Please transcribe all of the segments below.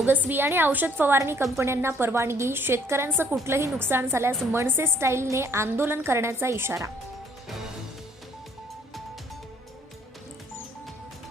Bogus बियाणे औषध फवारणी कंपन्यांना परवानगी. शेतकऱ्यांचं कुठलंही नुकसान झाल्यास मनसे स्टाईलने आंदोलन करण्याचा इशारा.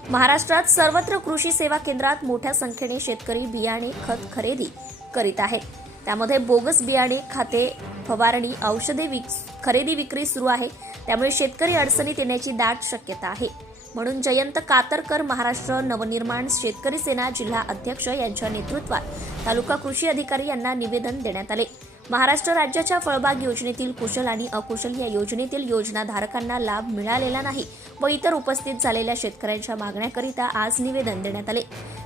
महाराष्ट्रात सर्वत्र कृषी सेवा केंद्रात मोठ्या संख्येने शेतकरी बियाणे खत खरेदी करीत आहे त्यामध्ये बोगस बियाणे खाते फवारणी औषधे विक खरेदी विक्री सुरू आहे. त्यामुळे शेतकरी अडचणीत येण्याची दाट शक्यता आहे. म्हणून जयंत कातरकर महाराष्ट्र नवनिर्माण शेतकरी सेना जिल्हा अध्यक्ष यांच्या नेतृत्वात तालुका कृषी अधिकारी यांना निवेदन देण्यात आले. महाराष्ट्र राज्याच्या फळबाग योजनेतील कुशल आणि अकुशल या योजनेतील योजनाधारकांना लाभ मिळालेला नाही व इतर उपस्थित झालेल्या शेतकऱ्यांच्या मागण्याकरिता आज निवेदन देण्यात आले.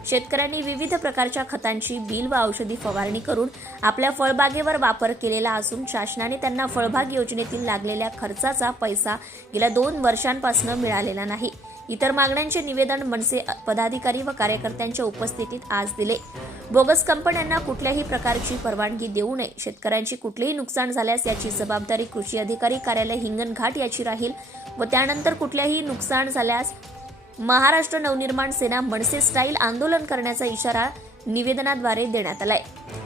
शेतकऱ्यांनी विविध प्रकारच्या खतांची बिल व औषधी फवारणी करून आपल्या फळबागेवर वापर केलेला असून शासनाने त्यांना फळबाग योजनेतील लागलेल्या खर्चाचा पैसा गेल्या दोन वर्षांपासून मिळालेला नाही. इतर मागण्यांचे निवेदन मनसे पदाधिकारी व कार्यकर्त्यांच्या उपस्थितीत आज दिले. बोगस कंपन्यांना कुठल्याही प्रकारची परवानगी देऊ नये. शेतकऱ्यांची कुठलेही नुकसान झाल्यास याची जबाबदारी कृषी अधिकारी कार्यालय हिंगणघाट याची राहील व त्यानंतर कुठल्याही नुकसान झाल्यास महाराष्ट्र नवनिर्माण सेना मनसे स्टाईल आंदोलन करण्याचा इशारा निवेदनाद्वारे देण्यात आलाय.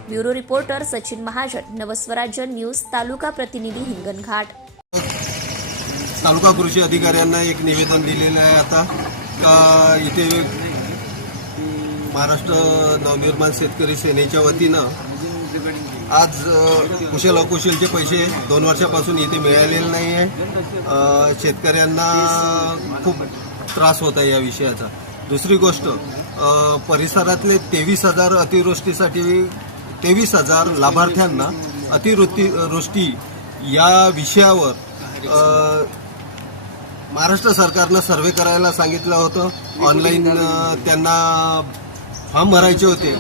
Bureau reporter Sachin Mahajan Navswarajya news taluka प्रतिनिधी हिंगणघाट तालुका कृषी अधिकाऱ्यांना एक निवेदन दिलेलं आहे आता. का इथे महाराष्ट्र नवनिर्माण शेतकरी सेनेच्या वतीनं आज कुशल अकुशलचे पैसे दोन वर्षापासून इथे मिळालेले नाही आहे शेतकऱ्यांना खूप त्रास होत आहे या विषयाचा. दुसरी गोष्ट परिसरातले तेवीस हजार अतिवृष्टीसाठी तेवीस हजार लाभार्थ्यांना अतिवृत्ती वृष्टी या विषयावर महाराष्ट्र सरकारनं सर्वे करायला सांगितलं होतं. ऑनलाईन त्यांना फॉर्म भरायचे होते.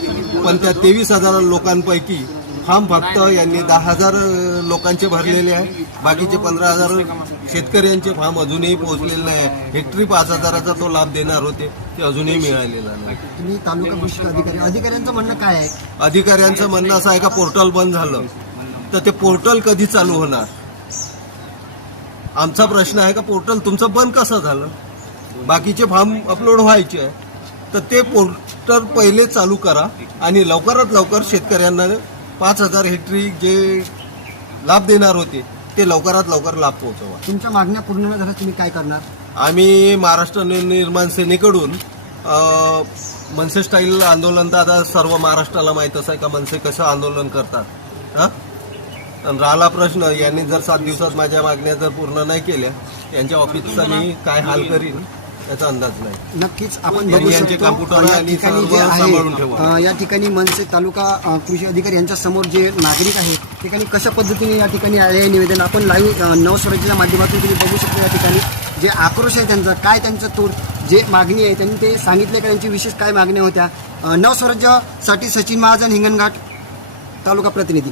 पण त्या तेवीस हजार लोकांपैकी फॉर्म फक्त यांनी दहा हजार लोकांचे भरलेले आहे. बाकीचे पंधरा हजार शेतकऱ्यांचे फॉर्म अजूनही पोहोचलेले नाही आहे. हेक्टरी पाच हजाराचा तो लाभ देणार होते ते अजूनही मिळालेला नाही. तुम्ही तालुका कृषी अधिकारी अधिकाऱ्यांचं म्हणणं काय आहे? अधिकाऱ्यांचं म्हणणं असं आहे का पोर्टल बंद झालं. तर ते पोर्टल कधी चालू होणार? आमचा प्रश्न आहे का पोर्टल तुमचं बंद कसं झालं? बाकीचे फॉर्म अपलोड व्हायचे आहे तर ते पोर्टल पहिले चालू करा आणि लवकरात लवकर शेतकऱ्यांना पाच हजार हेक्टरी जे लाभ देणार होते ते लवकरात लवकर लाभ पोहोचवा. तुमच्या मागण्या पूर्ण न झाल्यास तुम्ही काय करणार? आम्ही महाराष्ट्र निर्माण सेनेकडून मनसे स्टाईल आंदोलन तर आता सर्व महाराष्ट्राला माहीतच आहे का मनसे कसं आंदोलन करतात? हा? राहिला प्रश्न यांनी जर सात दिवसात माझ्या मागण्या जर पूर्ण नाही केल्या यांच्या ऑफिसचा मी काय हाल करीन याचा अंदाज नाही. नक्कीच आपण बघू शकतो. या ठिकाणी जे आहे या मनसे तालुका कृषी अधिकारी यांच्या समोर जे नागरिक आहे ठिकाणी कशा पद्धतीने या ठिकाणी आले निवेदन? आपण लाईव्ह नवस्वराज्याच्या माध्यमातून तुम्ही बघू शकता या ठिकाणी जे आक्रोश आहे त्यांचा काय त्यांचं तोड जे मागणी आहे त्यांनी ते सांगितले का? त्यांची विशेष काय मागण्या होत्या? नवस्वराज्यासाठी सचिन महाजन हिंगणघाट तालुका प्रतिनिधी.